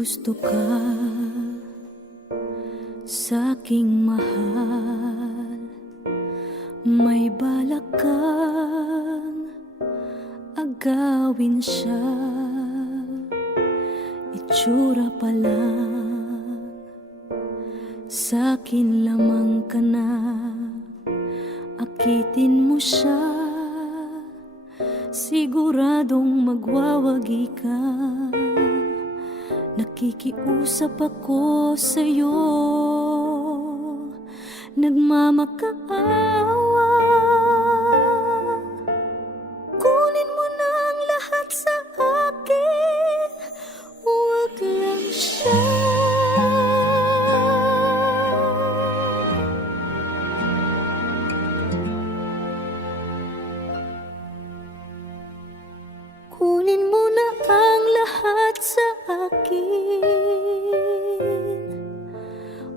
gusto ka sa'king mahal, may balak kang agawin siya. Itsura pa lang, sa'kin lamang ka na, akitin mo siya, siguradong magwawagi ka. Nakikiusap ako sa'yo, nagmamakaawa. Kunin mo na ang lahat sa akin, huwag lang siya. Kunin mo na ang lahat sa akin,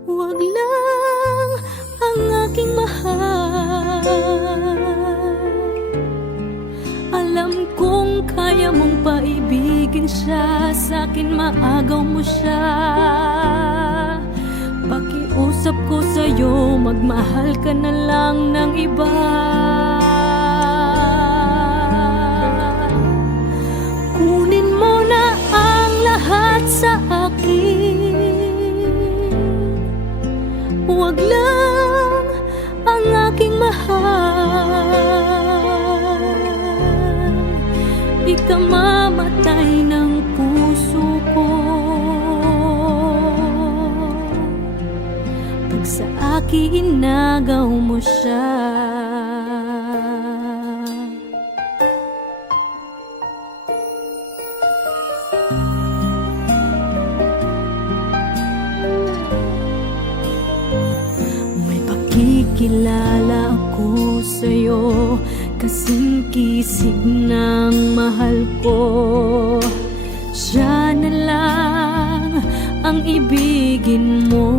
huwag lang ang aking mahal. Alam kong kaya mong paibigin siya, sa'kin maagaw mo siya. Pakiusap ko sa'yo, magmahal ka na lang ng iba. Kunin mo na ang lahat sa akin, huwag lang ang aking mahal. Ikamamatay ng puso ko pag sa akin inagaw mo siya. Kikilala ako sa'yo, kasing kisig ng mahal ko. Siya na lang ang ibigin mo.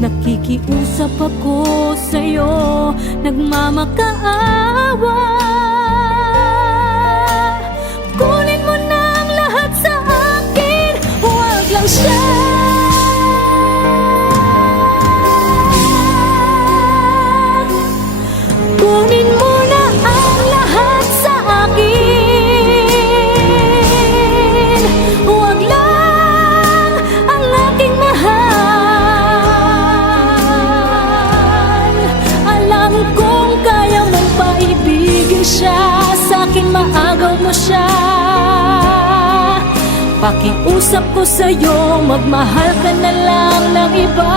Nakikiusap ako sa'yo, nagmamakaawa. Kunin mo na ang lahat sa akin, huwag lang siya. Kunin mo na ang lahat sa akin, huwag lang ang aking mahal. Alam kong kaya mong paibigin siya, sa'kin maagaw mo siya. Pakiusap ko sa'yo, magmahal ka na lang ng iba. Kunin mo na ang lahat sa akin, huwag lang ang aking mahal. Alam kong kaya mong paibigin siya, sa'kin maagaw mo siya. Pakiusap ko sa'yo, magmahal ka na lang ng iba.